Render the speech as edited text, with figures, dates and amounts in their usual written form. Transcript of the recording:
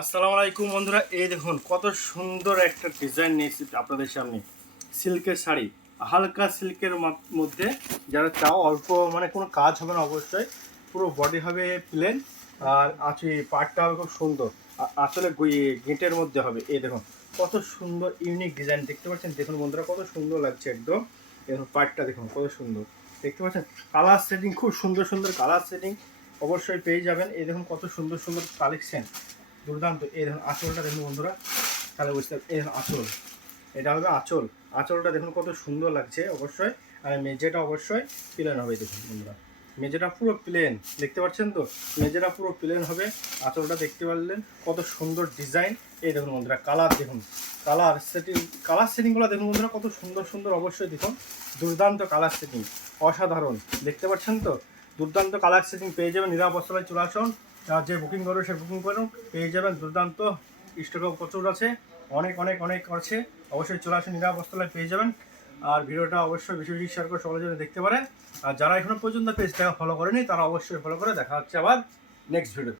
আসসালামু আলাইকুম বন্ধুরা, এই দেখুন কত সুন্দর একটা ডিজাইন নিয়েছি আপনাদের সামনে। সিল্কের শাড়ি, হালকা সিল্কের মধ্যে যারা চাও, অল্প মানে কোনো কাজ হবে না অবশ্যই, পুরো বডি হবে প্লেন, আর আছে পাটটা হবে খুব সুন্দর। আসলে গেটের মধ্যে হবে। এই দেখুন কত সুন্দর ইউনিক ডিজাইন দেখতে পাচ্ছেন। দেখুন বন্ধুরা কত সুন্দর লাগছে একদম। দেখুন পাটটা দেখুন কত সুন্দর দেখতে পাচ্ছেন। কালার সেটিং খুব সুন্দর সুন্দর কালার সেটিং অবশ্যই পেয়ে যাবেন। এই দেখুন কত সুন্দর সুন্দর কালেকশন, দুর্দান্ত। এই দেখুন আঁচলটা দেখুন বন্ধুরা, তাহলে বুঝতে পারবেন। এই দেখুন আঁচল, এটা হবে আঁচল। আঁচলটা দেখুন কত সুন্দর লাগছে অবশ্যই। আর মেঝেটা অবশ্যই প্লেন হবে। দেখুন বন্ধুরা মেঝেটা পুরো প্লেন, দেখতে পাচ্ছেন তো, মেঝেটা পুরো প্লেন হবে। আঁচলটা দেখতে পারলেন কত সুন্দর ডিজাইন। এই দেখুন বন্ধুরা কালার দেখুন, কালার সেটিংগুলো দেখুন বন্ধুরা কত সুন্দর সুন্দর। অবশ্যই দেখুন দুর্দান্ত কালার সেটিং, অসাধারণ। দেখতে পাচ্ছেন তো, দুর্দান্ত কালার সেটিং পেয়ে যাবেন। নিরাপস্তলায় চলে আসুন, যে বুকিং করবে সে বুকিং করুন, পেয়ে যাবেন। দুর্দান্ত স্টকও প্রচুর আছে, অনেক অনেক অনেক আছে। অবশ্যই চলে আসুন, নিরাপস্তলায় পেয়ে যাবেন। আর ভিডিওটা অবশ্যই বেশি বেশি শেয়ার করে সকলের জন্য দেখতে পারে। আর যারা এখনো পর্যন্ত পেজটাকে ফলো করেনি তারা অবশ্যই ফলো করে। দেখা হচ্ছে আবার নেক্সট ভিডিও।